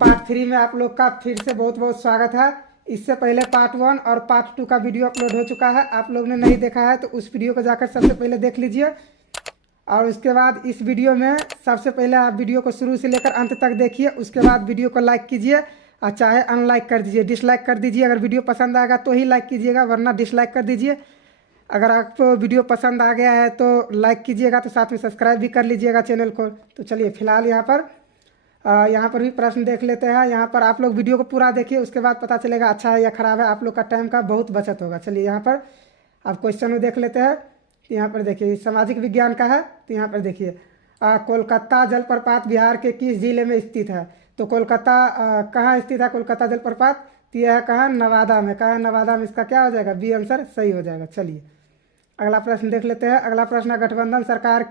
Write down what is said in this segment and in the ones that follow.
Part 3 में आप लोग का फिर से बहुत बहुत स्वागत है। इससे पहले पार्ट 1 और पार्ट 2 का वीडियो अपलोड हो चुका है। आप लोग ने नहीं देखा है तो उस वीडियो को जाकर सबसे पहले देख लीजिए। और उसके बाद इस वीडियो में सबसे पहले आप वीडियो को शुरू से लेकर अंत तक देखिए। उसके बाद वीडियो को लाइक कीजिए और चाहे अनलाइक कर दीजिए, डिसलाइक कर दीजिए। अगर वीडियो पसंद आएगा तो ही लाइक कीजिएगा, वरना डिसलाइक कर दीजिए। अगर आपको वीडियो पसंद आ गया है तो लाइक कीजिएगा, तो साथ में सब्सक्राइब भी कर लीजिएगा चैनल को। तो चलिए फिलहाल यहाँ पर भी प्रश्न देख लेते हैं। यहाँ पर आप लोग वीडियो को पूरा देखिए, उसके बाद पता चलेगा अच्छा है या ख़राब है। आप लोग का टाइम का बहुत बचत होगा। चलिए यहाँ पर आप क्वेश्चन में देख लेते हैं। तो यहाँ पर देखिए सामाजिक विज्ञान का है। तो यहाँ पर देखिए कोलकाता जलप्रपात बिहार के किस जिले में स्थित है? तो कोलकाता कहाँ स्थित है कोलकाता जलप्रपात? तो यह है कहाँ? नवादा में। कहाँ है? नवादा में। इसका क्या हो जाएगा? बी आंसर सही हो जाएगा। चलिए अगला प्रश्न देख लेते हैं। अगला प्रश्न है गठबंधन सरकार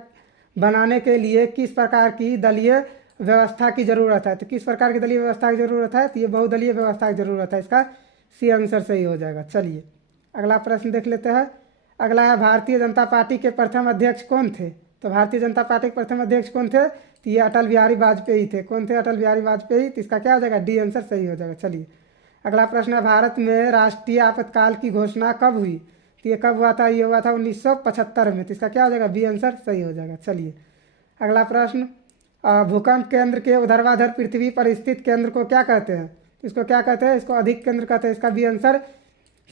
बनाने के लिए किस प्रकार की दलीय व्यवस्था की ज़रूरत है? तो किस प्रकार की दलीय व्यवस्था की ज़रूरत है? तो ये बहुदलीय व्यवस्था की ज़रूरत है। इसका सी आंसर सही हो जाएगा। चलिए अगला प्रश्न देख लेते हैं। अगला है भारतीय जनता पार्टी के प्रथम अध्यक्ष कौन थे? तो भारतीय जनता पार्टी के प्रथम अध्यक्ष कौन थे? तो ये अटल बिहारी वाजपेयी थे। कौन थे? अटल बिहारी वाजपेयी। तो इसका क्या हो जाएगा? डी आंसर सही हो जाएगा। चलिए अगला प्रश्न है भारत में राष्ट्रीय आपातकाल की घोषणा कब हुई? तो ये कब हुआ था? ये हुआ था 1975 में। तो इसका क्या हो जाएगा? बी आंसर सही हो जाएगा। चलिए अगला प्रश्न भूकंप केंद्र के ऊर्ध्वाधर पृथ्वी पर स्थित केंद्र को क्या कहते हैं? तो इसको क्या कहते हैं? इसको अधिक केंद्र कहते हैं। इसका बी आंसर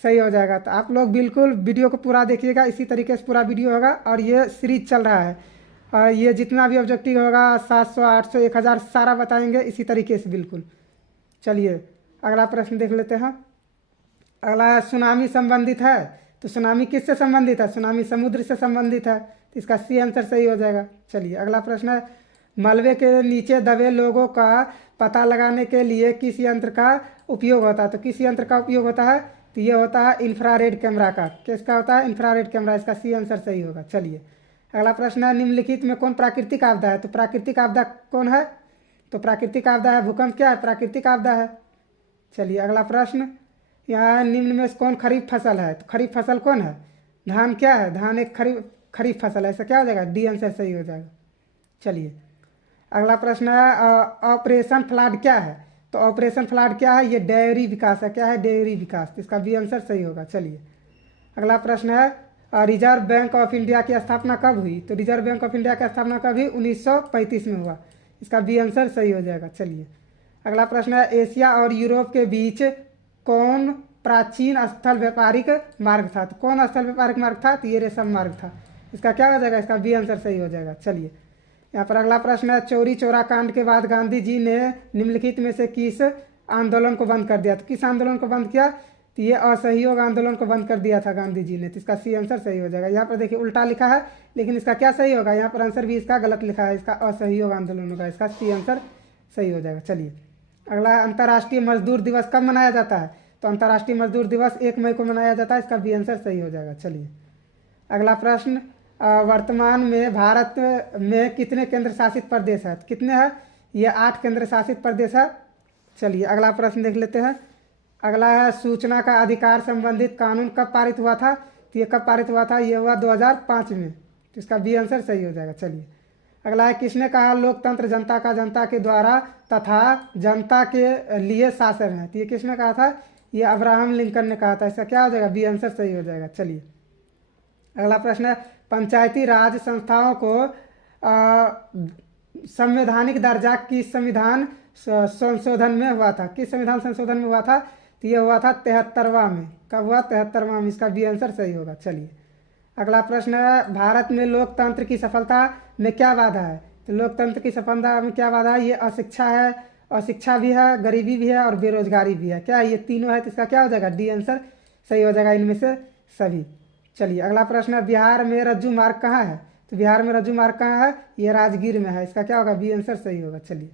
सही हो जाएगा। तो आप लोग बिल्कुल वीडियो को पूरा देखिएगा, इसी तरीके से पूरा वीडियो होगा। और ये सीरीज चल रहा है, ये जितना भी ऑब्जेक्टिव होगा 700 800 1000 सारा बताएंगे इसी तरीके से बिल्कुल। चलिए अगला प्रश्न देख लेते हैं। अगला सुनामी संबंधित है। तो सुनामी किससे संबंधित है? सुनामी समुद्र से संबंधित है। तो इसका सी आंसर सही हो जाएगा। चलिए अगला प्रश्न है मलबे के नीचे दबे लोगों का पता लगाने के लिए किस यंत्र का उपयोग होता है? तो किस यंत्र का उपयोग होता है? तो ये होता है इंफ्रारेड कैमरा का। किसका होता है? Infrared camera. इसका सी आंसर सही होगा। चलिए अगला प्रश्न है निम्नलिखित में कौन प्राकृतिक आपदा है? तो प्राकृतिक आपदा कौन है? तो प्राकृतिक आपदा है भूकंप। क्या है? प्राकृतिक आपदा है। चलिए अगला प्रश्न, यहाँ निम्न में से कौन खरीफ फसल है? तो खरीफ फसल कौन है? धान। क्या है? धान एक खरीफ फसल है। ऐसा क्या हो जाएगा? डी आंसर सही हो जाएगा। चलिए अगला प्रश्न है ऑपरेशन फ्लड क्या है? तो ऑपरेशन फ्लड क्या है? ये डेयरी विकास है। क्या है? डेयरी विकास। इसका बी आंसर सही होगा। चलिए अगला प्रश्न है रिजर्व बैंक ऑफ इंडिया की स्थापना कब हुई? तो रिजर्व बैंक ऑफ इंडिया की स्थापना कब हुई? 1935 में हुआ। इसका बी आंसर सही हो जाएगा। चलिए अगला प्रश्न है एशिया और यूरोप के बीच कौन प्राचीन स्थल व्यापारिक मार्ग था? तो कौन स्थल व्यापारिक मार्ग था? तो ये रेशम मार्ग था। इसका क्या हो जाएगा? इसका बी आंसर सही हो जाएगा। चलिए यहाँ पर अगला प्रश्न है चौरी चौरा कांड के बाद गांधी जी ने निम्नलिखित में से किस आंदोलन को बंद कर दिया? तो किस आंदोलन को बंद किया? तो ये असहयोग आंदोलन को बंद कर दिया था गांधी जी ने। तो इसका सी आंसर सही हो जाएगा। यहाँ पर देखिए उल्टा लिखा है, लेकिन इसका क्या सही होगा? यहाँ पर आंसर भी इसका गलत लिखा है। इसका असहयोग आंदोलन होगा। इसका सी आंसर सही हो जाएगा। चलिए अगला अंतर्राष्ट्रीय मजदूर दिवस कब मनाया जाता है? तो अंतर्राष्ट्रीय मजदूर दिवस 1 मई को मनाया जाता है। इसका बी आंसर सही हो जाएगा। चलिए अगला प्रश्न वर्तमान में भारत में कितने केंद्र शासित प्रदेश है? कितने हैं? ये 8 केंद्र शासित प्रदेश है। चलिए अगला प्रश्न देख लेते हैं। अगला है सूचना का अधिकार संबंधित कानून कब पारित हुआ था? तो ये कब पारित हुआ था? ये हुआ 2005 में। तो इसका बी आंसर सही हो जाएगा। चलिए अगला है किसने कहा लोकतंत्र जनता का जनता के द्वारा तथा जनता के लिए शासन है? तो ये किसने कहा था? ये अब्राहम लिंकन ने कहा था। इसका क्या हो जाएगा? बी आंसर सही हो जाएगा। चलिए अगला प्रश्न है पंचायती राज संस्थाओं को संवैधानिक दर्जा किस संविधान संशोधन में हुआ था? किस संविधान संशोधन में हुआ था? तो ये हुआ था 73वां में। कब हुआ? 73वां में। इसका बी आंसर सही होगा। चलिए अगला प्रश्न है भारत में लोकतंत्र की सफलता में क्या बाधा है? तो लोकतंत्र की सफलता में क्या बाधा है? ये अशिक्षा है, अशिक्षा भी है, गरीबी भी है और बेरोजगारी भी है। क्या ये तीनों है? तो इसका क्या हो जाएगा? डी आंसर सही हो जाएगा इनमें से सभी। चलिए अगला प्रश्न है बिहार में रज्जू मार्ग कहाँ है? तो बिहार में रज्जू मार्ग कहाँ है? ये राजगीर में है। इसका क्या होगा? बी आंसर सही होगा। चलिए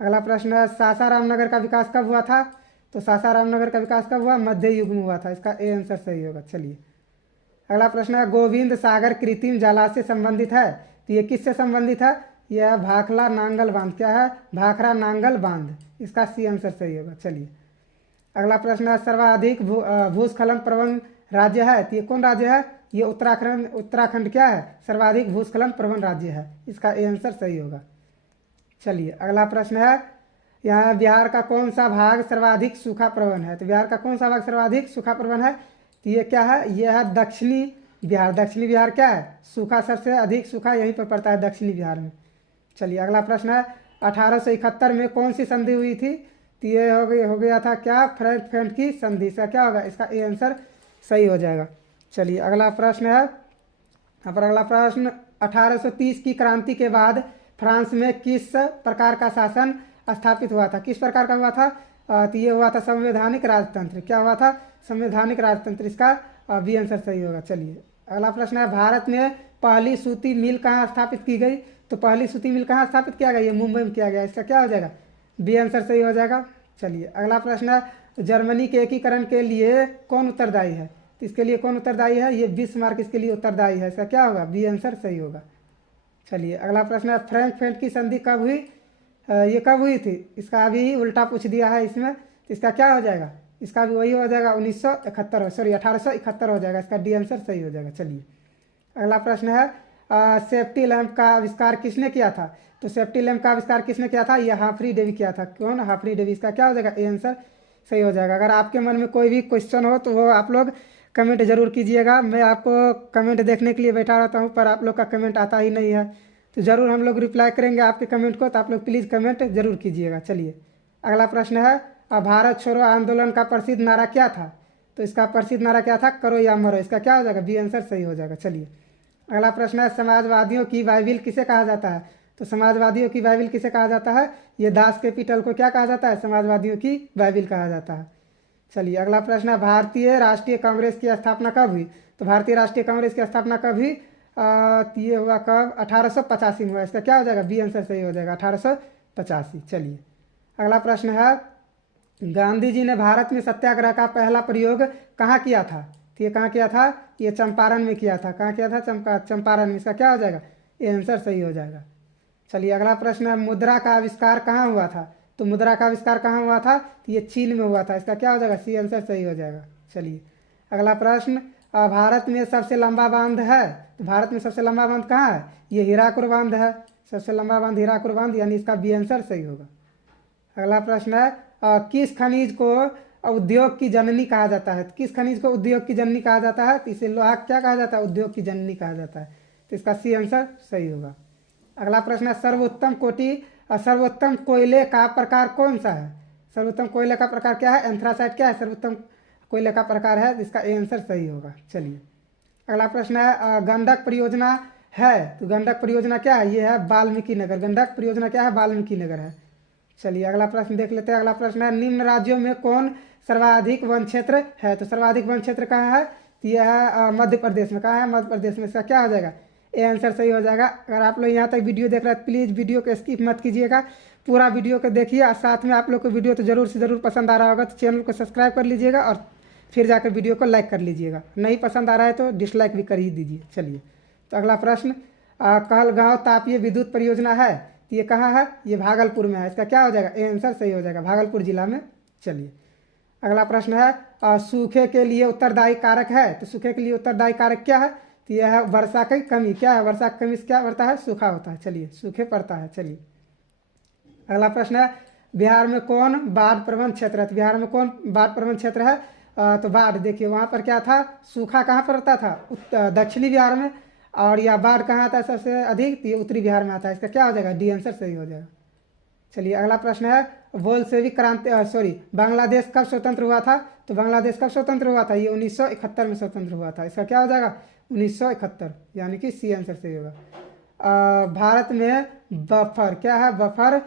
अगला प्रश्न है सासाराम नगर का विकास कब हुआ था? तो सासाराम नगर का विकास कब हुआ? मध्य युग में हुआ था। इसका ए आंसर सही होगा। चलिए अगला प्रश्न है गोविंद सागर कृत्रिम जलाशय से संबंधित है? तो ये किससे संबंधित है? यह भाखला नांगल बांध। क्या है? भाखड़ा नांगल बांध। इसका सी आंसर सही होगा। चलिए अगला प्रश्न है सर्वाधिक भूस्खलन प्रवण राज्य है? तो ये कौन राज्य है? ये उत्तराखंड। उत्तराखंड क्या है? सर्वाधिक भूस्खलन प्रवण राज्य है। इसका ए आंसर सही होगा। चलिए अगला प्रश्न है यहाँ बिहार का कौन सा भाग सर्वाधिक सूखा प्रवण है? तो बिहार का कौन सा भाग सर्वाधिक सूखा प्रवण है? तो ये क्या है? ये है दक्षिणी बिहार। दक्षिणी बिहार क्या है? सूखा, सबसे अधिक सूखा यहीं पर पड़ता है, दक्षिणी बिहार में। चलिए अगला प्रश्न है, 1871 में कौन सी संधि हुई थी? तो ये हो गया था क्या? फ्रैंकफर्ट की संधि। इसका क्या होगा? इसका ए आंसर सही हो जाएगा। चलिए अगला प्रश्न है, यहाँ पर अगला प्रश्न, 1830 की क्रांति के बाद फ्रांस में किस प्रकार का शासन स्थापित हुआ था? किस प्रकार का हुआ था? तो ये हुआ था संवैधानिक राजतंत्र। क्या हुआ था? संवैधानिक राजतंत्र। इसका बी आंसर सही होगा। चलिए अगला प्रश्न है, भारत में पहली सूती मिल कहाँ स्थापित की गई? तो पहली सूती मिल कहाँ स्थापित किया गया? ये मुंबई में किया गया। इसका क्या हो जाएगा? बी आंसर सही हो जाएगा। चलिए अगला प्रश्न है, जर्मनी के एकीकरण के लिए कौन उत्तरदायी है? तो इसके लिए कौन उत्तरदायी है? ये बिस्मार्क इसके लिए उत्तरदायी है। इसका क्या होगा? बी आंसर सही होगा। चलिए अगला प्रश्न है, फ्रैंकफर्ट की संधि कब हुई? ये कब हुई थी? इसका अभी उल्टा पूछ दिया है इसमें। तो इसका क्या हो जाएगा? इसका भी वही हो जाएगा, 1871 हो जाएगा। इसका डी आंसर सही हो जाएगा। चलिए अगला प्रश्न है, सेफ्टी लैंप का आविष्कार किसने किया था? तो सेफ्टी लैंप का आविष्कार किसने किया था? यह हाफरी डेवी किया था। कौन? हाफरी डेवी। इसका क्या हो जाएगा? ए आंसर सही हो जाएगा। अगर आपके मन में कोई भी क्वेश्चन हो तो वो आप लोग कमेंट जरूर कीजिएगा। मैं आपको कमेंट देखने के लिए बैठा रहता हूँ, पर आप लोग का कमेंट आता ही नहीं है। तो ज़रूर हम लोग रिप्लाई करेंगे आपके कमेंट को, तो आप लोग प्लीज़ कमेंट जरूर कीजिएगा। चलिए अगला प्रश्न है, भारत छोड़ो आंदोलन का प्रसिद्ध नारा क्या था? तो इसका प्रसिद्ध नारा क्या था? करो या मरो। इसका क्या हो जाएगा? बी आंसर सही हो जाएगा। चलिए अगला प्रश्न है, समाजवादियों की बाइबिल किसे कहा जाता है? तो समाजवादियों की बाइबिल किसे कहा जाता है? ये दास कैपिटल को क्या कहा जाता है? समाजवादियों की बाइबिल कहा जाता है। चलिए अगला प्रश्न है, भारतीय राष्ट्रीय कांग्रेस की स्थापना कब हुई? तो भारतीय राष्ट्रीय कांग्रेस की स्थापना कब हुई? ये हुआ कब? 1885 में हुआ। इसका क्या हो जाएगा? बी आंसर सही हो जाएगा, 1885। चलिए अगला प्रश्न है, गांधी जी ने भारत में सत्याग्रह का पहला प्रयोग कहाँ किया था? तो ये कहाँ किया था? ये चंपारण में किया था। कहाँ किया था? चंपारण में। इसका क्या हो जाएगा? ये आंसर सही हो जाएगा। चलिए अगला प्रश्न है, मुद्रा का आविष्कार कहाँ हुआ था? तो मुद्रा का आविष्कार कहाँ हुआ था? तो ये चीन में हुआ था। इसका क्या हो जाएगा? सी आंसर सही हो जाएगा। चलिए अगला प्रश्न, भारत में सबसे लंबा बांध है? तो भारत में सबसे लंबा बांध कहाँ है? ये हीराकुद बांध है। सबसे लंबा बांध हीराकुद बांध, यानी इसका बी आंसर सही होगा। अगला प्रश्न है, किस खनिज को उद्योग की जननी कहा जाता है? किस खनिज को उद्योग की जननी कहा जाता है? तो इसे लोहा क्या कहा जाता है? उद्योग की जननी कहा जाता है। तो इसका सी आंसर सही होगा। अगला प्रश्न है, सर्वोत्तम कोयले का प्रकार कौन सा है? सर्वोत्तम कोयले का प्रकार क्या है? एंथ्रासाइट क्या है? सर्वोत्तम कोयले का प्रकार है। इसका ए आंसर सही होगा। चलिए अगला प्रश्न है, गंडक परियोजना है? तो गंडक परियोजना क्या है? ये है वाल्मीकि नगर। गंडक परियोजना क्या है? वाल्मीकि नगर है। चलिए अगला प्रश्न देख लेते हैं। अगला प्रश्न है, निम्न राज्यों में कौन सर्वाधिक वन क्षेत्र है? तो सर्वाधिक वन क्षेत्र कहाँ है? तो यह है मध्य प्रदेश में। कहाँ है? मध्य प्रदेश में। इसका क्या हो जाएगा? ए आंसर सही हो जाएगा। अगर आप लोग यहाँ तक वीडियो देख रहे हैं तो प्लीज़ वीडियो को स्किप मत कीजिएगा, पूरा वीडियो को देखिए। और साथ में आप लोग को वीडियो तो जरूर से ज़रूर पसंद आ रहा होगा तो चैनल को सब्सक्राइब कर लीजिएगा और फिर जाकर वीडियो को लाइक कर लीजिएगा। नहीं पसंद आ रहा है तो डिसलाइक भी कर ही दीजिए। चलिए तो अगला प्रश्न, कहलगांव तापीय विद्युत परियोजना है? तो ये कहाँ है? ये भागलपुर में है। इसका क्या हो जाएगा? ए आंसर सही हो जाएगा, भागलपुर जिला में। चलिए अगला प्रश्न है, सूखे के लिए उत्तरदायी कारक है? तो सूखे के लिए उत्तरदायी कारक क्या है? तो यह है वर्षा की कमी। क्या है? वर्षा की कमी से क्या पड़ता है? सूखा होता है। चलिए सूखे पड़ता है। चलिए अगला प्रश्न है, बिहार में कौन बाढ़ प्रबंध क्षेत्र है? तो बिहार में कौन बाढ़ प्रबंध क्षेत्र है? तो बाढ़, देखिए वहाँ पर क्या था? सूखा कहाँ पर रहता था? दक्षिणी बिहार में। और यह बाढ़ कहाँ आता है सबसे अधिक? तो ये उत्तरी बिहार में आता है। इसका क्या हो जाएगा? डी आंसर सही हो जाएगा। चलिए अगला प्रश्न है, बोल्शेविक क्रांति बांग्लादेश कब स्वतंत्र हुआ था? तो बांग्लादेश कब स्वतंत्र हुआ था? ये 1971 में स्वतंत्र हुआ था। इसका क्या हो जाएगा? 1971, यानी कि सी आंसर सही होगा। भारत में बफर क्या है? बफर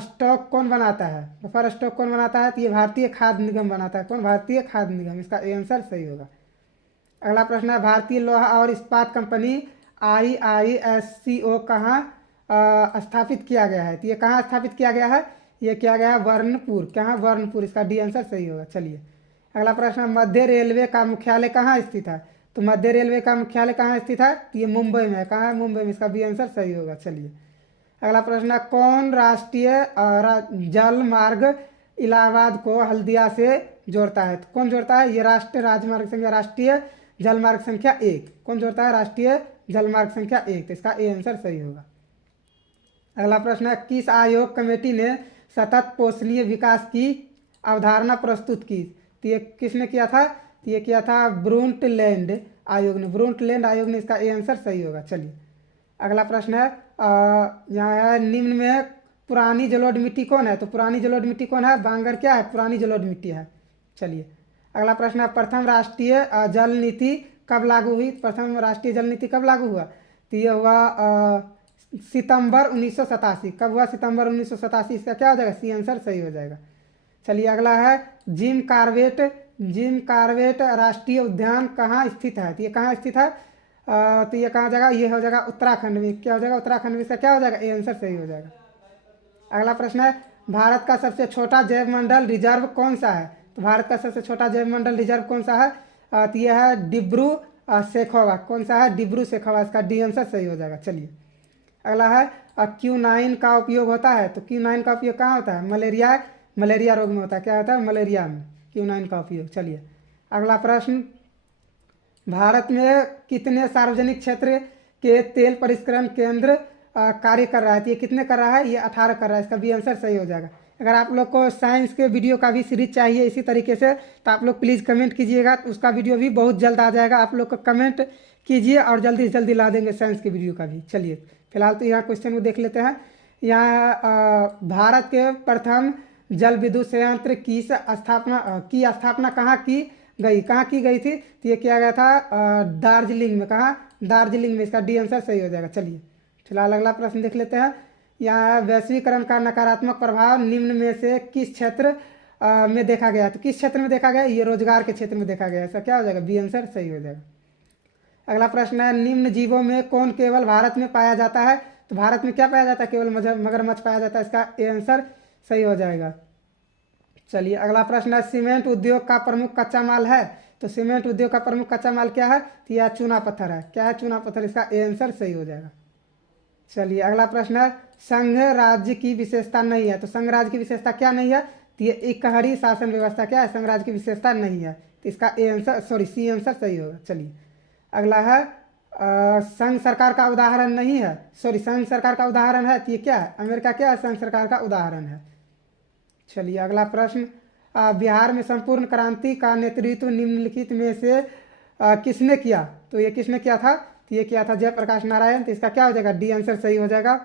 स्टॉक कौन बनाता है? बफर स्टॉक कौन बनाता है? तो ये भारतीय खाद्य निगम बनाता है। कौन? भारतीय खाद्य निगम। इसका ए आंसर सही होगा। अगला प्रश्न है, भारतीय लोहा और इस्पात कंपनी IISCO कहाँ स्थापित किया गया है? तो ये कहाँ स्थापित किया गया है? ये किया गया है वर्णपुर। कहाँ? वर्णपुर। इसका डी आंसर सही होगा। चलिए अगला प्रश्न, मध्य रेलवे का मुख्यालय कहाँ स्थित है? तो मध्य रेलवे का मुख्यालय कहाँ स्थित है? तो ये मुंबई में है। कहाँ है? मुंबई में। इसका बी आंसर सही होगा। चलिए अगला प्रश्न है, कौन राष्ट्रीय जल मार्ग इलाहाबाद को हल्दिया से जोड़ता है? तो कौन जोड़ता है? ये राष्ट्रीय राजमार्ग संख्या राष्ट्रीय जलमार्ग संख्या 1। कौन जोड़ता है? राष्ट्रीय जलमार्ग संख्या 1। तो इसका ए आंसर सही होगा। अगला प्रश्न है, किस आयोग कमेटी ने सतत पोषणीय विकास की अवधारणा प्रस्तुत की? तो ये किसने किया था? तो ये किया था ब्रुंटलैंड आयोग ने। ब्रुंटलैंड आयोग ने, इसका ए आंसर सही होगा। चलिए अगला प्रश्न है, यहाँ है निम्न में पुरानी जलोढ़ मिट्टी कौन है? तो पुरानी जलोढ़ मिट्टी कौन है? बांगर क्या है? पुरानी जलोढ़ मिट्टी है। चलिए अगला प्रश्न है, प्रथम राष्ट्रीय जल नीति कब लागू हुई? प्रथम राष्ट्रीय जल नीति कब लागू हुआ? तो ये हुआ सितंबर 1987। कब हुआ? सितंबर 1987। इसका क्या हो जाएगा? सी आंसर सही हो जाएगा। चलिए अगला है, जिम कार्बेट राष्ट्रीय उद्यान कहाँ स्थित है? तो ये कहाँ स्थित है? तो ये कहाँ जाएगा? ये हो जाएगा उत्तराखंड में। क्या हो जाएगा? उत्तराखंड में। इसका क्या हो जाएगा? ए आंसर सही हो जाएगा। अगला प्रश्न है, भारत का सबसे छोटा जैव मंडल रिजर्व कौन सा है? तो भारत का सबसे छोटा जैव मंडल रिजर्व कौन सा है? तो यह है डिब्रू सैखोवा। कौन सा है? डिब्रू सैखोवा। इसका डी आंसर सही हो जाएगा। चलिए अगला है, Q9 का उपयोग होता है? तो Q9 का उपयोग कहाँ होता है? मलेरिया रोग में होता है। क्या होता है? मलेरिया में Q9 का उपयोग। चलिए अगला प्रश्न, भारत में कितने सार्वजनिक क्षेत्र के तेल परिष्करण केंद्र कार्य कर रहा है? तो ये कितने कर रहा है? ये 18 कर रहा है। इसका भी आंसर सही हो जाएगा। अगर आप लोग को साइंस के वीडियो का भी सीरीज चाहिए इसी तरीके से, तो आप लोग प्लीज़ कमेंट कीजिएगा, उसका वीडियो भी बहुत जल्द आ जाएगा। आप लोग को कमेंट कीजिए और जल्दी से जल्दी ला देंगे साइंस के वीडियो का भी। चलिए फिलहाल तो यहाँ क्वेश्चन को देख लेते हैं। यहाँ भारत के प्रथम जल विद्युत संयंत्र की स्थापना कहाँ की गई? कहाँ की गई थी? तो ये किया गया था दार्जिलिंग में। कहाँ? दार्जिलिंग में। इसका डी आंसर सही हो जाएगा। चलिए फिलहाल अगला प्रश्न देख लेते हैं। यहाँ वैश्वीकरण का नकारात्मक प्रभाव निम्न में से किस क्षेत्र में देखा गया? तो किस क्षेत्र में देखा गया? ये रोजगार के क्षेत्र में देखा गया। ऐसा क्या हो जाएगा? बी आंसर सही हो जाएगा। अगला प्रश्न है, निम्न जीवों में कौन केवल भारत में पाया जाता है? तो भारत में क्या पाया जाता है? केवल मगरमच्छ पाया जाता है। इसका ए आंसर सही हो जाएगा। चलिए अगला प्रश्न है, सीमेंट उद्योग का प्रमुख कच्चा माल है? तो सीमेंट उद्योग का प्रमुख कच्चा माल क्या है? तो यह चूना पत्थर है। क्या है? चूना पत्थर। इसका ए आंसर सही हो जाएगा। चलिए अगला प्रश्न है, संघ राज्य की विशेषता नहीं है? तो संघ राज्य की विशेषता क्या नहीं है? तो ये इकहरी शासन व्यवस्था क्या है? संघ राज्य की विशेषता नहीं है। तो इसका ए आंसर सी आंसर सही होगा। चलिए अगला है, संघ सरकार का उदाहरण नहीं है, संघ सरकार का उदाहरण है। तो ये क्या है? अमेरिका क्या है? संघ सरकार का उदाहरण है। चलिए अगला प्रश्न, बिहार में संपूर्ण क्रांति का नेतृत्व निम्नलिखित में से किसने किया? तो ये किसने किया था? तो ये किया था जयप्रकाश नारायण। तो इसका क्या हो जाएगा? डी आंसर सही हो जाएगा।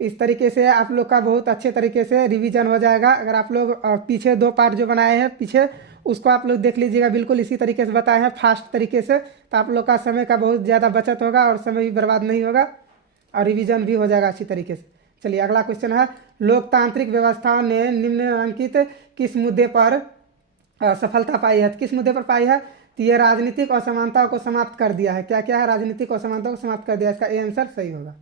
इस तरीके से आप लोग का बहुत अच्छे तरीके से रिवीजन हो जाएगा। अगर आप लोग पीछे 2 पार्ट जो बनाए हैं पीछे, उसको आप लोग देख लीजिएगा। बिल्कुल इसी तरीके से बताए हैं फास्ट तरीके से, तो आप लोग का समय का बहुत ज़्यादा बचत होगा और समय भी बर्बाद नहीं होगा और रिवीजन भी हो जाएगा अच्छी तरीके से। चलिए अगला क्वेश्चन है, लोकतांत्रिक व्यवस्थाओं ने निम्नलिखित किस मुद्दे पर सफलता पाई है? किस मुद्दे पर पाई है? तो ये राजनीतिक असमानताओं को समाप्त कर दिया है। क्या क्या है? राजनीतिक असमानताओं को समाप्त कर दिया। इसका ए आंसर सही होगा।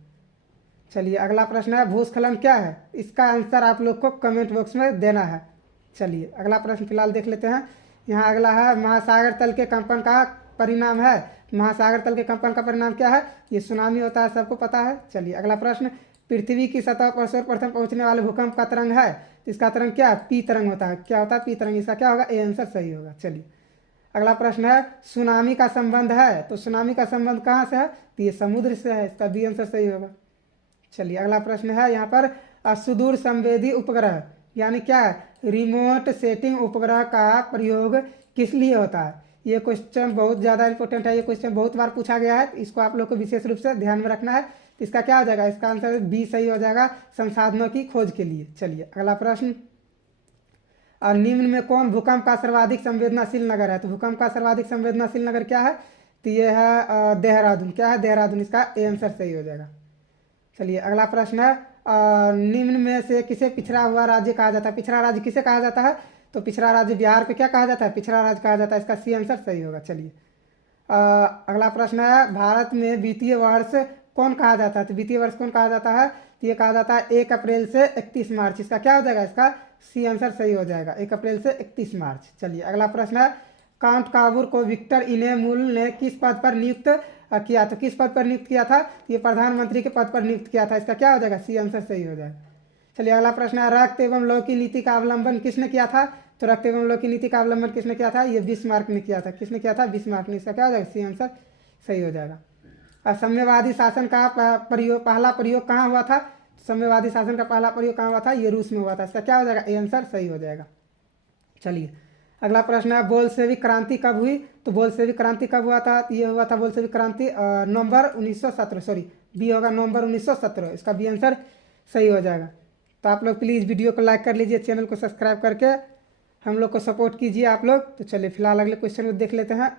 चलिए अगला प्रश्न है, भूस्खलन क्या है? इसका आंसर आप लोग को कमेंट बॉक्स में देना है। चलिए अगला प्रश्न फिलहाल देख लेते हैं। यहाँ अगला है, महासागर तल के कंपन का परिणाम है। महासागर तल के कंपन का परिणाम क्या है? ये सुनामी होता है, सबको पता है। चलिए अगला प्रश्न, पृथ्वी की सतह पर सर्वप्रथम पहुंचने वाले भूकंप का तरंग है। तो इसका तरंग क्या है? पी तरंग होता है। क्या होता है? पी तरंग। इसका क्या होगा? ए आंसर सही होगा। चलिए अगला प्रश्न है, सुनामी का संबंध है? तो सुनामी का संबंध कहाँ से है? तो ये समुद्र से है। इसका बी आंसर सही होगा। चलिए अगला प्रश्न है यहाँ पर, सुदूर संवेदी उपग्रह यानी क्या है? रिमोट सेटिंग उपग्रह का प्रयोग किस लिए होता है? ये क्वेश्चन बहुत ज़्यादा इंपॉर्टेंट है। ये क्वेश्चन बहुत बार पूछा गया है, इसको आप लोग को विशेष रूप से ध्यान में रखना है। इसका क्या हो जाएगा? इसका आंसर बी सही हो जाएगा, संसाधनों की खोज के लिए। चलिए अगला प्रश्न, और निम्न में कौन भूकंप का सर्वाधिक संवेदनशील नगर है? तो भूकंप का सर्वाधिक संवेदनशील नगर क्या है? तो ये है देहरादून। क्या है? देहरादून। इसका ए आंसर सही हो जाएगा। चलिए अगला प्रश्न है, निम्न में से किसे पिछड़ा हुआ राज्य कहा जाता है? पिछड़ा राज्य किसे कहा जाता है? तो पिछड़ा राज्य बिहार को क्या कहा जाता है? पिछड़ा राज्य कहा जाता है। इसका सी आंसर सही होगा। चलिए अगला प्रश्न है, भारत में वित्तीय वर्ष कौन कहा जाता है? तो वित्तीय वर्ष कौन कहा जाता है? तो ये कहा जाता है 1 अप्रैल से 31 मार्च। इसका क्या हो जाएगा? इसका सी आंसर सही हो जाएगा, 1 अप्रैल से 31 मार्च। चलिए अगला प्रश्न है, काउंट काबूर को विक्टर इनेमुल ने किस पद पर नियुक्त किया? तो किस पद पर नियुक्त किया था? ये प्रधानमंत्री के पद पर नियुक्त किया था। इसका क्या हो जाएगा? सी आंसर सही हो जाएगा। चलिए अगला प्रश्न है, रक्त एवं लौह की नीति का अवलंबन किसने किया था? तो रक्त एवं लौह की नीति का अवलंबन किसने किया था? ये बिस्मार्क ने किया था। किसने किया था? बिस्मार्क ने। इसका क्या हो जाएगा? सी आंसर सही हो जाएगा। साम्यवादी शासन का पहला प्रयोग कहाँ हुआ था? साम्यवादी शासन का पहला प्रयोग कहाँ हुआ था? ये रूस में हुआ था। इसका क्या हो जाएगा? ए आंसर सही हो जाएगा। चलिए अगला प्रश्न है, बोल्शेविक क्रांति कब हुई? तो बोल्शेविक क्रांति कब हुआ था? ये हुआ था बोल्शेविक क्रांति नवंबर 1917, सॉरी बी होगा नवंबर 1917। इसका बी आंसर सही हो जाएगा। तो आप लोग प्लीज़ वीडियो को लाइक कर लीजिए, चैनल को सब्सक्राइब करके हम लोग को सपोर्ट कीजिए आप लोग। तो चलिए फिलहाल अगले क्वेश्चन को देख लेते हैं।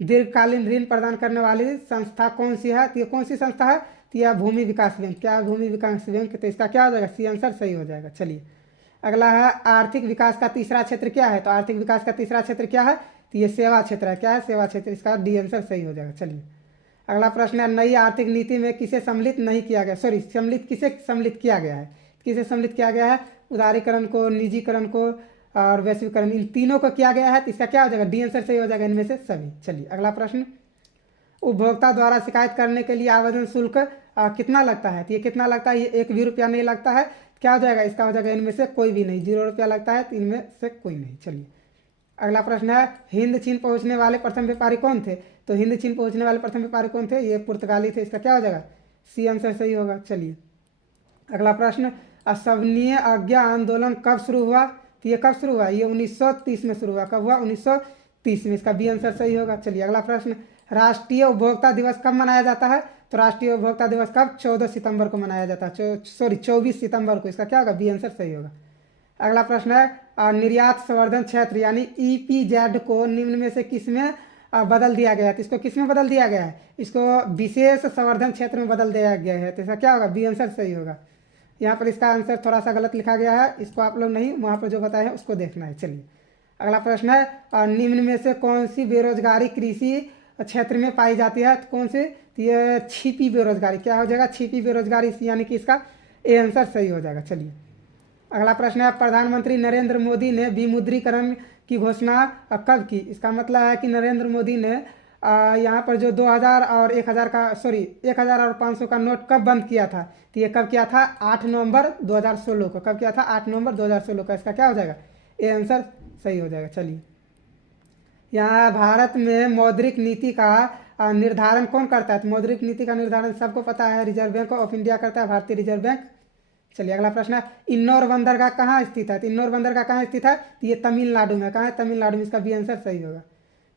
दीर्घकालीन ऋण प्रदान करने वाली संस्था कौन सी है? तो ये कौन सी संस्था है? तो यह भूमि विकास बैंक। क्या है? भूमि विकास बैंक। तो इसका क्या हो जाएगा? सी आंसर सही हो जाएगा। चलिए अगला है, आर्थिक विकास का तीसरा क्षेत्र क्या है? तो आर्थिक विकास का तीसरा क्षेत्र क्या है? तो ये सेवा क्षेत्र है। क्या है? सेवा क्षेत्र। इसका डी आंसर सही हो जाएगा। चलिए अगला प्रश्न है, नई आर्थिक नीति में किसे सम्मिलित नहीं किया गया? सॉरी किसे सम्मिलित किया गया है? किसे सम्मिलित किया गया है? उदारीकरण को, निजीकरण को और वैश्वीकरण, इन तीनों को किया गया है। तो इसका क्या हो जाएगा? डी आंसर सही हो जाएगा इनमें से सभी। चलिए अगला प्रश्न, उपभोक्ता द्वारा शिकायत करने के लिए आवेदन शुल्क कितना लगता है? तो ये कितना लगता है? ये 1 भी रुपया नहीं लगता है। क्या हो जाएगा? इसका हो जाएगा इनमें से कोई भी नहीं। 0 रुपया लगता है, तो इनमें से कोई नहीं। चलिए अगला प्रश्न है, हिंद चीन पहुंचने वाले प्रथम व्यापारी कौन थे? तो हिंद चीन पहुंचने वाले प्रथम व्यापारी कौन थे? ये पुर्तगाली थे। इसका क्या हो जाएगा? सी आंसर सही होगा। चलिए अगला प्रश्न, असहनीय आज्ञा आंदोलन कब शुरू हुआ? तो ये कब शुरू हुआ? ये 1930 में शुरू हुआ। कब हुआ? 1930 में। इसका बी आंसर सही होगा। चलिए अगला प्रश्न, राष्ट्रीय उपभोक्ता दिवस कब मनाया जाता है? तो राष्ट्रीय उपभोक्ता दिवस कब? 14 सितंबर को मनाया जाता है। 24 सितंबर को। इसका क्या होगा? बी आंसर सही होगा। अगला प्रश्न है, निर्यात संवर्धन क्षेत्र यानी EPZ को निम्न में से किस में बदल दिया गया है? तो इसको किस में बदल दिया गया है? इसको विशेष संवर्धन क्षेत्र में बदल दिया गया है। तो इसका क्या होगा? बी आंसर सही होगा। यहाँ पर इसका आंसर थोड़ा सा गलत लिखा गया है, इसको आप लोग नहीं, वहाँ पर जो बताए हैं उसको देखना है। चलिए अगला प्रश्न है, निम्न में से कौन सी बेरोजगारी कृषि क्षेत्र में पाई जाती है? तो कौन सी? तो ये छिपी बेरोजगारी। क्या हो जाएगा? छिपी बेरोजगारी, यानी कि इसका ए आंसर सही हो जाएगा। चलिए अगला प्रश्न है, प्रधानमंत्री नरेंद्र मोदी ने विमुद्रीकरण की घोषणा कब की? इसका मतलब है कि नरेंद्र मोदी ने यहाँ पर जो 2000 और 1000 का, सॉरी 1000 और 500 का नोट कब बंद किया था? तो ये कब किया था? 8 नवंबर 2016 को। कब किया था? 8 नवंबर 2016 का। इसका क्या हो जाएगा? ए आंसर सही हो जाएगा। चलिए यहाँ भारत में मौद्रिक नीति का निर्धारण कौन करता है? तो मौद्रिक नीति का निर्धारण सबको पता है, रिजर्व बैंक ऑफ इंडिया करता है, भारतीय रिजर्व बैंक। चलिए अगला प्रश्न है, इंदौर बंदरगाह कहाँ स्थित है? तो इंदौर बंदरगाह कहाँ स्थित है? तो ये तमिलनाडु में। कहाँ है? तमिलनाडु में। इसका बी आंसर सही होगा।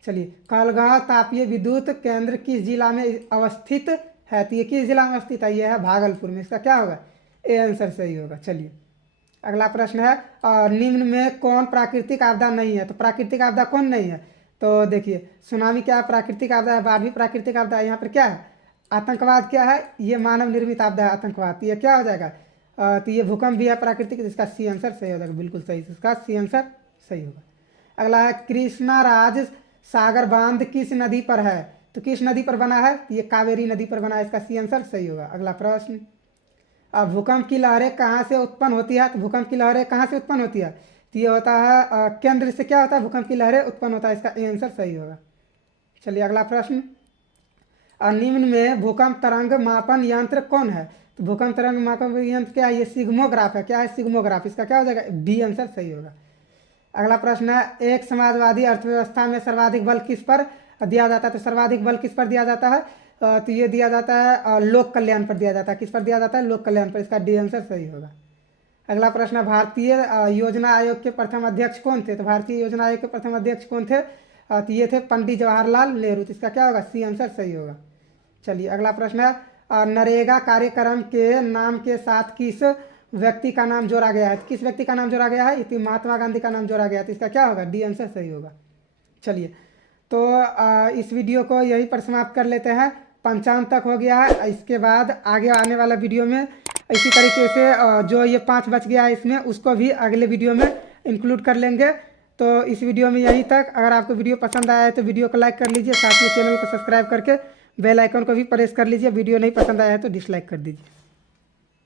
चलिए कहलगांव तापीय विद्युत केंद्र किस जिला में अवस्थित है? तो ये किस जिला में अवस्थित है? ये है भागलपुर में। इसका क्या होगा? ए आंसर सही होगा। चलिए अगला प्रश्न है, निम्न में कौन प्राकृतिक आपदा नहीं है? तो प्राकृतिक आपदा कौन नहीं है? तो देखिए सुनामी क्या है? प्राकृतिक आपदा है। बाढ़ भी प्राकृतिक आपदा है। यहाँ पर क्या है? आतंकवाद क्या है? ये मानव निर्मित आपदा है, आतंकवाद। तो ये क्या हो जाएगा? तो ये भूकंप भी है प्राकृतिक। इसका सी आंसर सही हो जाएगा। बिल्कुल सही, इसका सी आंसर सही होगा। अगला है, कृष्णा राज सागर बांध किस नदी पर है? तो किस नदी पर बना है? ये कावेरी नदी पर बना है। इसका सी आंसर सही होगा। अगला प्रश्न, भूकंप की लहरें कहाँ से उत्पन्न होती है? तो भूकंप की लहरें कहाँ से उत्पन्न होती है? तो ये होता है केंद्र से। क्या होता है? भूकंप की लहरें उत्पन्न होता है। इसका ए आंसर सही होगा। चलिए अगला प्रश्न, निम्न में भूकंप तरंग मापन यंत्र कौन है? तो भूकंप तरंग मापन यंत्र क्या है? ये सिग्मोग्राफ है। क्या है? सिग्मोग्राफ। इसका क्या हो जाएगा? बी आंसर सही होगा। अगला प्रश्न है, एक समाजवादी अर्थव्यवस्था में सर्वाधिक बल किस पर दिया जाता है? तो सर्वाधिक बल किस पर दिया जाता है? तो ये दिया जाता है लोक कल्याण पर दिया जाता है। किस पर दिया जाता है? लोक कल्याण पर। इसका डी आंसर सही होगा। अगला प्रश्न है, भारतीय योजना आयोग के प्रथम अध्यक्ष कौन थे? तो भारतीय योजना आयोग के प्रथम अध्यक्ष कौन थे? तो ये थे पंडित जवाहरलाल नेहरू। तो इसका क्या होगा? सी आंसर सही होगा। चलिए अगला प्रश्न है, नरेगा कार्यक्रम के नाम के साथ किस व्यक्ति का नाम जोड़ा गया है? किस व्यक्ति का नाम जोड़ा गया है? इति महात्मा गांधी का नाम जोड़ा गया है। तो इसका क्या होगा? डी आंसर सही होगा। चलिए तो इस वीडियो को यहीं पर समाप्त कर लेते हैं। 55 तक हो गया है। इसके बाद आगे आने वाला वीडियो में इसी तरीके से जो ये 5 बच गया है इसमें, उसको भी अगले वीडियो में इंक्लूड कर लेंगे। तो इस वीडियो में यहीं तक। अगर आपको वीडियो पसंद आया है तो वीडियो को लाइक कर लीजिए, साथ में चैनल को सब्सक्राइब करके बेल आइकन को भी प्रेस कर लीजिए। वीडियो नहीं पसंद आया है तो डिसलाइक कर दीजिए।